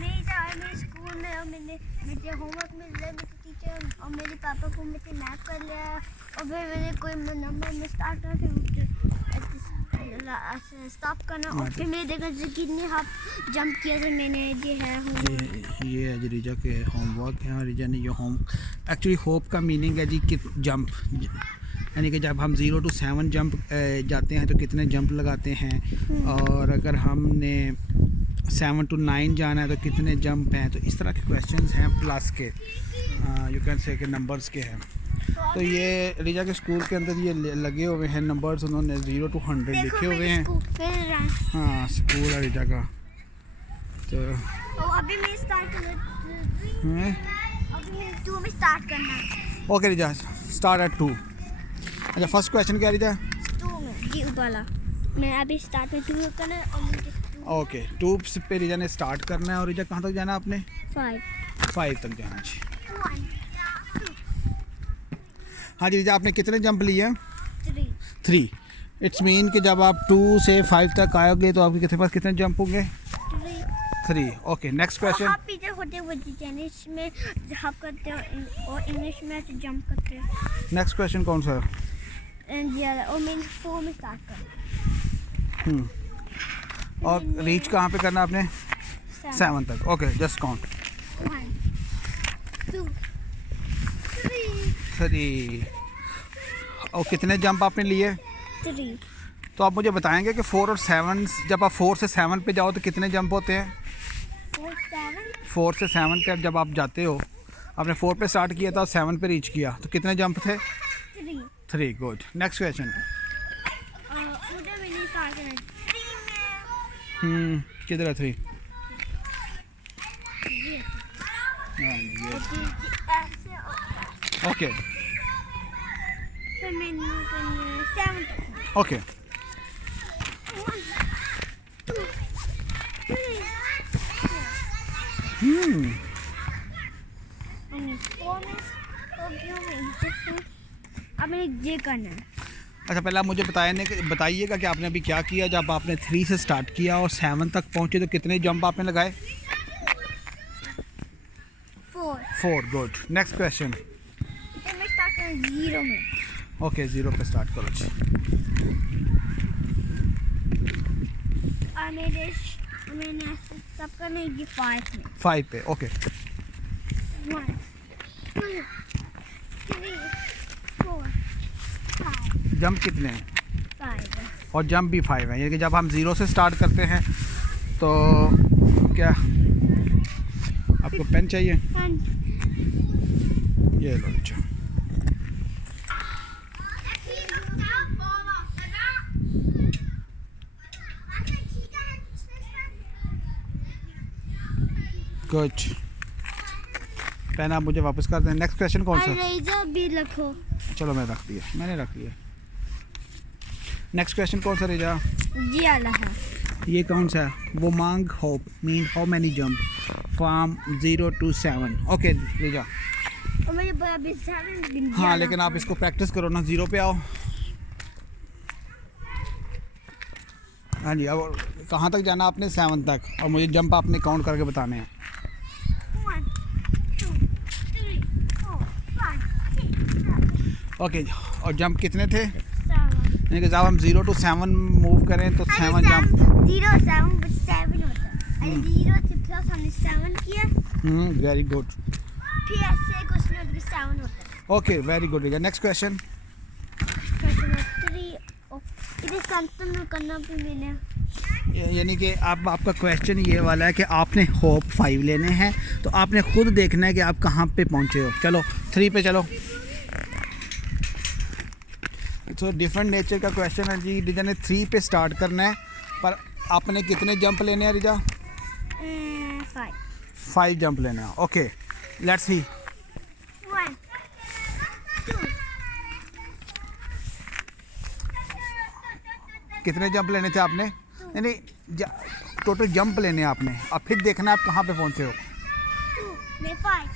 मैं स्कूल में और मुझे होमवर्क मिल रहा है मेरे टीचर और मेरे पापा को मुझे मैथ कर लिया और फिर मैंने कोई नंबर में स्टार्ट करके स्टॉप करना और फिर मैंने देखा कितने हाफ जंप किया था मैंने। ये है होमवर्क, ये है जी रिजा के होमवर्क है। रिजा ने ये एक्चुअली होप का मीनिंग है जी कि जंप, यानी कि जब हम 0 to 7 जंप जाते हैं तो कितने जंप लगाते हैं, और अगर हमने 7 to 9 जाना है तो कितने जंप हैं। तो इस तरह के क्वेश्चंस हैं प्लस के, यू कैन से के नंबर्स के हैं। तो ये रिजा के स्कूल के अंदर ये लगे हुए हैं नंबर्स, उन्होंने 0 to 100 लिखे हुए हैं। हाँ स्कूल है रिजा का। तो अभी मैं स्टार्ट करना, अभी मैं 2 में स्टार्ट करना है। Okay Riza start at 2। अच्छा फर्स्ट क्वेश्चन क्या रिजा? 2 में जी वाला मैं अभी स्टार्ट में 2 करना है और मुझे ओके 2 पे रिजा ने स्टार्ट करना है। और रिजा कहाँ तक जाना आपने? 5 तक जाना जी। 1 हाँ जी रिजा आपने कितने जंप लिए? 3 इट्स मीन कि जब आप 2 से 5 तक आओगे तो आपके पास कितने जंप होंगे? 3। Okay next question. आप पीछे होते हुए टेनिस में हप करते हो और इंग्लिश में ऐसे जंप करते हो। नेक्स्ट क्वेश्चन कौन सा? और मैं 4 में स्टार्ट कर। और रीच कहाँ पे करना आपने? 7 तक। Okay just count. 1 2 3। और कितने जंप आपने लिए? 3 तो आप मुझे बताएंगे कि 4 और 7, जब आप 4 से 7 पे जाओ तो कितने जंप होते हैं? 4 से 7 पे जब आप जाते हो, आपने 4 पे स्टार्ट किया था और 7 पे रीच किया तो कितने जंप थे? 3। Good next question. किधर है 3? ओके ओके अब मैंने ये करना है। अच्छा पहले आप मुझे बताइएगा कि आपने अभी क्या किया। जब आपने 3 से स्टार्ट किया और 7 तक पहुंचे तो कितने जंप आपने लगाए? 4। Good next question. मैं स्टार्ट कर 0 में। ओके 0 पे स्टार्ट करो जी। और मैंने सब करना है ये 5 में। 5 पे ओके। 1 2 3 4 5 जंप कितने हैं? 5 और जंप भी 5 है, यानी कि जब हम 0 से स्टार्ट करते हैं तो क्या आपको पेन चाहिए? ये लो अच्छा। कुछ पेन आप मुझे वापस कर दें। नेक्स्ट क्वेश्चन कौन सा? इरेजर भी रखो। चलो मैं रख दिया, मैंने रख लिया। नेक्स्ट क्वेश्चन कौन सा रेजा? जी आला है। ये कौन सा है? वो मांग hope mean how many jump from 0 to 7। Okay रेजा। और मुझे अभी 7 हाँ लेकिन आप इसको प्रैक्टिस करो ना। 0 पे आओ। हाँ जी अब कहाँ तक जाना आपने? 7 तक। और मुझे जंप आपने काउंट करके बताने हैं। 1 2 3 4 5 6 7। ओके और जंप कितने थे? 7। यानी कि जब हम 0 to 7 मूव करें तो 7 जंप 0 7 बट 7 होता है। 0 से प्लस हमने 7 किया। Very good. फिर ऐसे कुछ ना कुछ 7 होता है। ओके वेरी गुड रेजा। Next question. क्वेश्चन 3 इसे संतुलन करना भी मैंने। यानी कि अब आपका क्वेश्चन ये वाला है कि आपने होप 5 लेने हैं तो आपने खुद देखना है कि आप कहाँ पे पहुँचे हो। चलो 3 पे चलो। तो डिफरेंट नेचर का क्वेश्चन है जी। रिजा ने 3 पे स्टार्ट करना है, पर आपने कितने जंप लेने हैं रिजा? 5 जंप लेना है। Okay let's see. 1 2 कितने जंप लेने थे आपने? नहीं टोटल जंप लेने हैं आपने, अब फिर देखना है आप कहाँ पे पहुँचे हो। 2 में 5।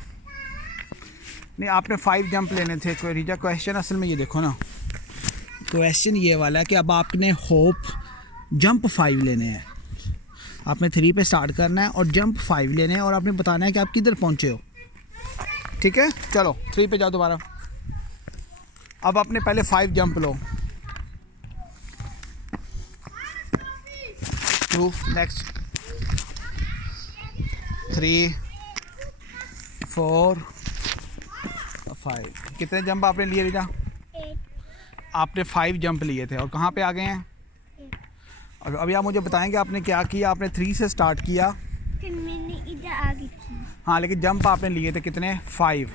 नहीं आपने 5 जंप लेने थे। कोई रिजा क्वेश्चन असल में ये देखो ना, क्वेश्चन ये वाला है कि अब आपने होप जंप 5 लेने हैं। आपने 3 पे स्टार्ट करना है और जंप 5 लेने हैं और आपने बताना है कि आप किधर पहुंचे हो। ठीक है, चलो 3 पे जाओ दोबारा। अब आपने पहले 5 जंप लो। 2, नेक्स्ट 3, 4, 5। कितने जंप आपने लिए रिजा? 8। आपने 5 जंप लिए थे और कहाँ पे आ गए हैं? और अभी आप मुझे बताएंगे आपने क्या किया। आपने 3 से स्टार्ट किया, फिर मैंने इधर आ गई थी। हाँ, लेकिन जंप आपने लिए थे कितने? 5।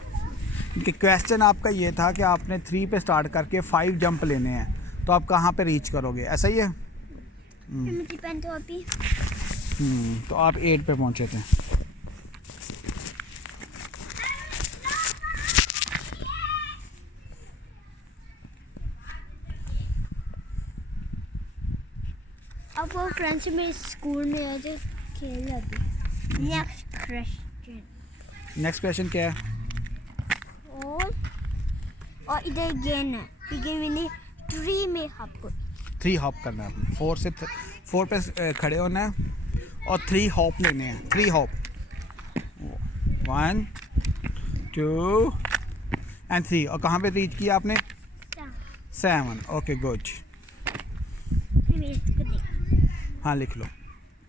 क्योंकि क्वेश्चन आपका ये था कि आपने 3 पे स्टार्ट करके 5 जंप लेने हैं, तो आप कहाँ पे रीच करोगे, ऐसा ही है? फिर मुझे पेन तो अभी तो आप 8 पे पहुँचे थे। अब वो फ्रेंड्स मेरे स्कूल में आ जो खेल अभी। नेक्स्ट क्वेश्चन क्या है? और इधर गेन है, ये मैंने 3 में आपको 3 हॉप करना है आपने। 4 पे खड़े होना है और 3 हॉप लेने हैं। 3 हॉप, 1, 2 एंड 3। और कहाँ पे रीच किया आपने? 7। Okay, good. फिर इसको देख। हाँ, लिख लो।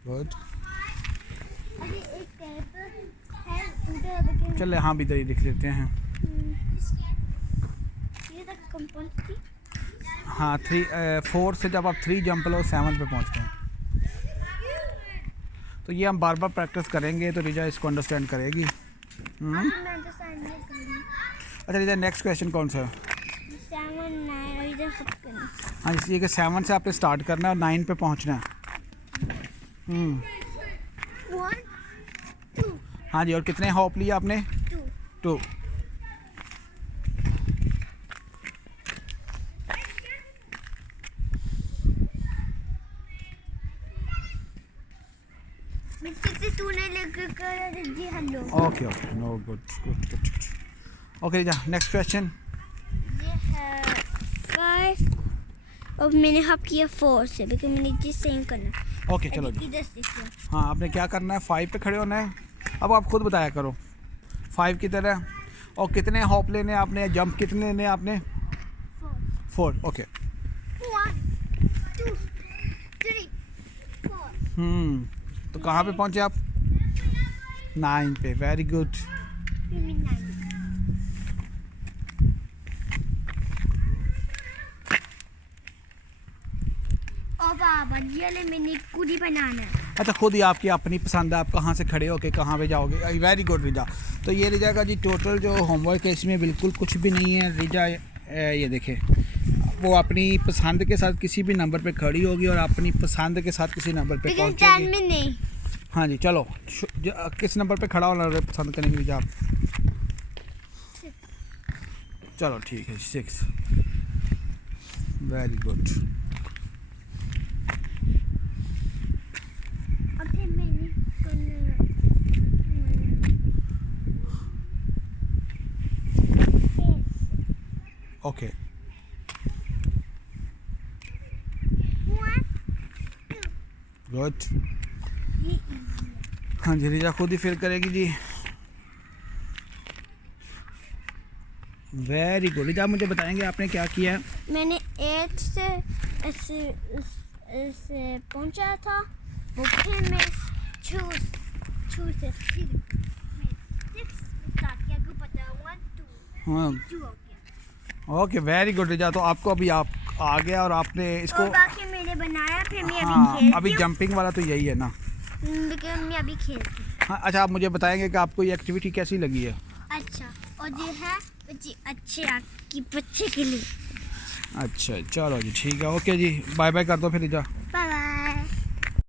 गुड। अभी एक पेपर है उधर चले, हाँ भी इधर ही लिख लेते हैं। ये तक कंपाउंड थी। हाँ, 4 से जब आप 3 जंप लो 7 पे पहुँचते हैं। तो ये हम बार बार प्रैक्टिस करेंगे तो रिजा इसको अंडरस्टैंड करेगी। मैं तो साइन नहीं करूँगी। अच्छा रिजा, नेक्स्ट क्वेश्चन कौन सा है? 7, 9 और इधर सब करना। हाँ, इसलिए कि 7 से आपने स्टार्ट करना है और 9 पे पहुँचना है। 1, 2, हाँ जी, और कितने हॉप लिए आपने? 2। मिट्टी तूने लेकर कर जी hello. Okay, no, good. Okay Riza, next question. ये है 5 और मैंने हब किया 4 से, बिकॉज मैंने जी सेम करना। ओके, चलो जी। इधर से किया। हाँ, आपने क्या करना है? 5 पे खड़े होना है। अब आप खुद बताया करो 5 की तरह। और कितने हॉप लेने हैं आपने? जंप कितने लेने हैं आपने? 4। ओके। 1, 2, 3, 4। तो कहाँ पे पहुँचे आप? 9 पे। Very good. फिर मैं 9। और बाबा ये ले मैंने खुद ही बनाना है। अच्छा, खुद ही आपकी अपनी पसंद है, आप कहाँ से खड़े होके कहाँ पे जाओगे। वेरी गुड रिजा। तो ये रिजा का जी टोटल जो होमवर्क है इसमें बिल्कुल कुछ भी नहीं है। रिजा ये देखे, वो अपनी पसंद के साथ किसी भी नंबर पे खड़ी होगी और अपनी पसंद के साथ किसी नंबर पे लेकिन 10 पहुँचेगी। में नहीं। हाँ जी, चलो किस नंबर पे खड़ा होना पसंद करेंगे रिजा आप? चलो ठीक है, 6। Very good. ओके, मैंने करना। ओके, 1, 2। गुड। ये हाँ जी, रिजा खुद ही फिर करेगी जी। Very good. रिजा मुझे बताएंगे आपने क्या किया है? मैंने 8 से ऐसे पहुंचा था। वो फिर मैं 2 से 6 स्टार्ट किया। आपको पता है 1, 2, हाँ, 2 हो गया। ओके, वेरी गुड रिजा। तो आपको अभी आप आ गया और आपने इसको और बाकी मैंने बनाया। फिर मैं हाँ, अभी खेलती अभी हूँ। जंपिंग वाला तो यही है ना? लेकिन मैं अभी खेलती हूँ। हाँ, अच्छा, आप मुझे बताएंगे कि आपको ये एक्टिविटी कैसी लगी है? अच्छा, और ये है जी अच्छे आपकी बच्चे के लिए। अच्छा, चलो जी, ठीक है। ओके जी, बाय बाय कर दो फिर रिजा।